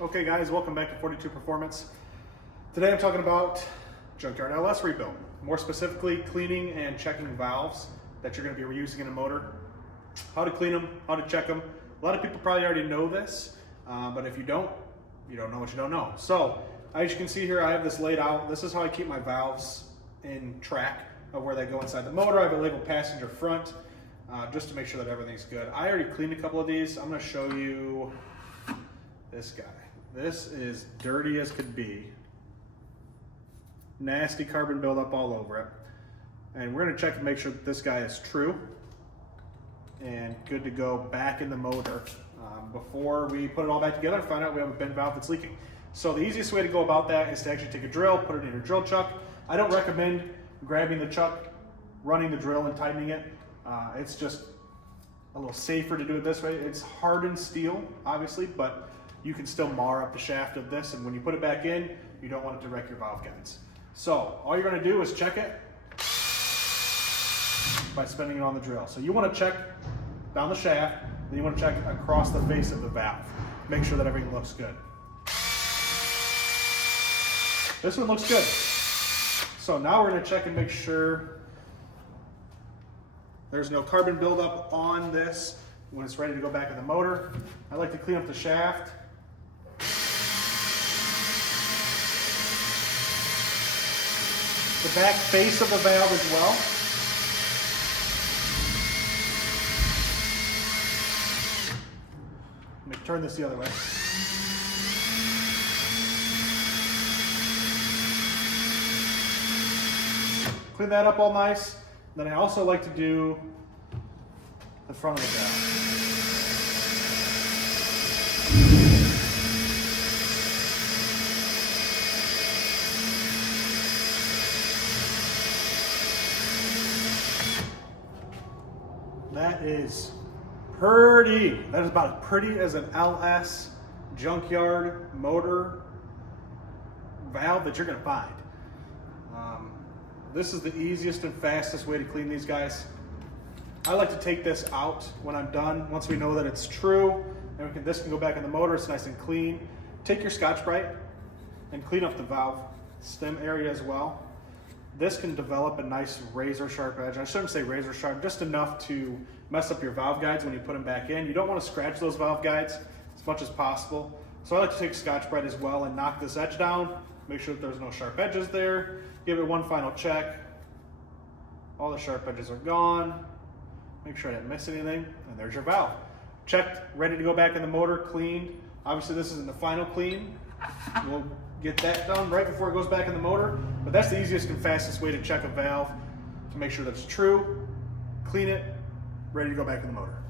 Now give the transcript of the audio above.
Okay guys, welcome back to 42 Performance. Today I'm talking about junkyard LS rebuild. More specifically, cleaning and checking valves that you're going to be reusing in a motor. How to clean them, how to check them. A lot of people probably already know this, but if you don't know what you don't know. So, as you can see here, I have this laid out. This is how I keep my valves in track of where they go inside the motor. I have it labeled passenger front, just to make sure that everything's good. I already cleaned a couple of these. I'm going to show you this guy. This is dirty as could be. Nasty carbon buildup all over it. And we're going to check and make sure that this guy is true and good to go back in the motor before we put it all back together and find out we have a bent valve that's leaking. So the easiest way to go about that is to actually take a drill, put it in your drill chuck. I don't recommend grabbing the chuck, running the drill and tightening it. It's just a little safer to do it this way. It's hardened steel, obviously, but you can still mar up the shaft of this, and when you put it back in, you don't want it to wreck your valve guides. So all you're going to do is check it by spinning it on the drill. So you want to check down the shaft, then you want to check across the face of the valve. Make sure that everything looks good. This one looks good. So now we're going to check and make sure there's no carbon buildup on this when it's ready to go back in the motor. I like to clean up the shaft. The back face of the valve as well. Let me turn this the other way. Clean that up all nice. Then I also like to do the front of the valve. That is pretty. That is about as pretty as an LS junkyard motor valve that you're going to find. This is the easiest and fastest way to clean these guys. I like to take this out when I'm done. Once we know that it's true, and this can go back in the motor, it's nice and clean. Take your Scotch-Brite and clean up the valve stem area as well. This can develop a nice razor sharp edge. I shouldn't say razor sharp, just enough to mess up your valve guides when you put them back in. You don't want to scratch those valve guides as much as possible. So I like to take Scotch-Brite as well and knock this edge down. Make sure that there's no sharp edges there. Give it one final check. All the sharp edges are gone. Make sure I didn't miss anything. And there's your valve. Checked, ready to go back in the motor, cleaned. Obviously this isn't the final clean. We'll get that done right before it goes back in the motor. But that's the easiest and fastest way to check a valve to make sure that it's true. Clean it, ready to go back in the motor.